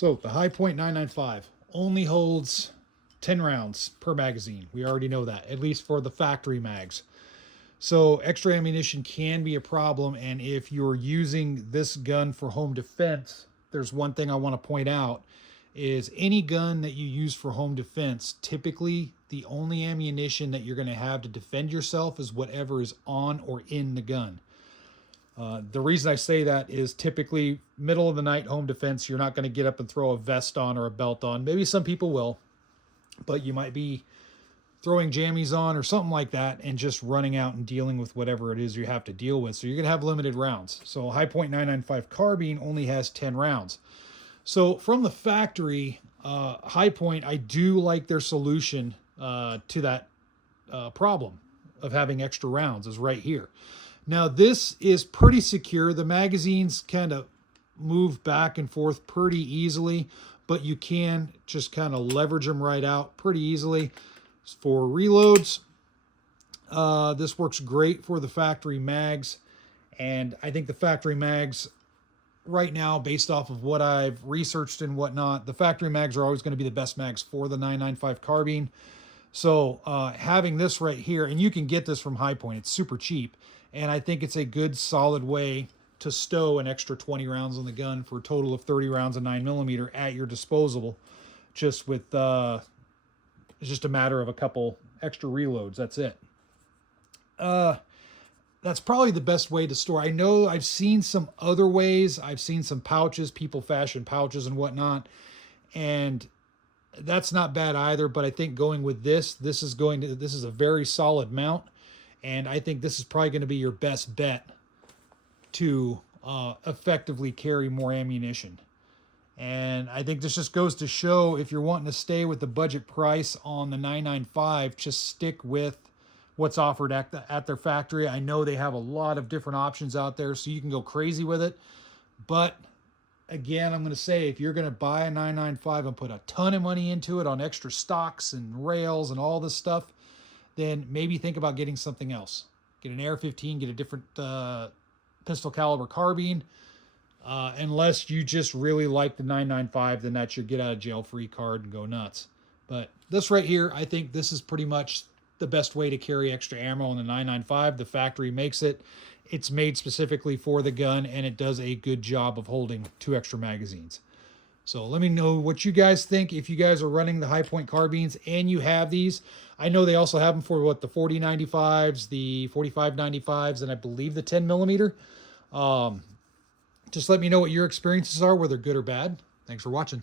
So the High Point 995 only holds 10 rounds per magazine. We already know that, at least for the factory mags. So extra ammunition can be a problem, and if you're using this gun for home defense, there's one thing I want to point out is any gun that you use for home defense, typically the only ammunition that you're going to have to defend yourself is whatever is on or in the gun. The reason I say that is typically middle of the night home defense, you're not going to get up and throw a vest on or a belt on. Maybe some people will, but you might be throwing jammies on or something like that and just running out and dealing with whatever it is you have to deal with. So you're going to have limited rounds. So High Point 995 carbine only has 10 rounds. So from the factory, High Point, I do like their solution to that problem of having extra rounds is right here. Now this is pretty secure. The magazines kind of move back and forth pretty easily, but you can just kind of leverage them right out pretty easily. For reloads, this works great for the factory mags, and I think the factory mags right now, based off of what I've researched and whatnot, the factory mags are always going to be the best mags for the 995 carbine. So having this right here, and you can get this from High Point, it's super cheap, and I think it's a good solid way to stow an extra 20 rounds on the gun for a total of 30 rounds of 9mm at your disposal, just with it's just a matter of a couple extra reloads. That's it. That's probably the best way to store. I know I've seen some other ways. I've seen some pouches, people fashion pouches and whatnot, and that's not bad either. But I think going with this is a very solid mount, and I think this is probably going to be your best bet to effectively carry more ammunition. And I think this just goes to show, if you're wanting to stay with the budget price on the 995, just stick with what's offered at their factory. I know they have a lot of different options out there, so you can go crazy with it. But again, I'm going to say, if you're going to buy a 995 and put a ton of money into it on extra stocks and rails and all this stuff, then maybe think about getting something else. Get an AR-15, get a different pistol caliber carbine. Unless you just really like the 995, then that's your get out of jail free card and go nuts. But this right here, I think this is pretty much the best way to carry extra ammo on the 995. The factory makes it. It's made specifically for the gun, and it does a good job of holding 2 extra magazines. So let me know what you guys think. If you guys are running the High Point carbines and you have these, I know they also have them for the 4095s, the 4595s, and I believe the 10mm. Just let me know what your experiences are, whether good or bad. Thanks for watching.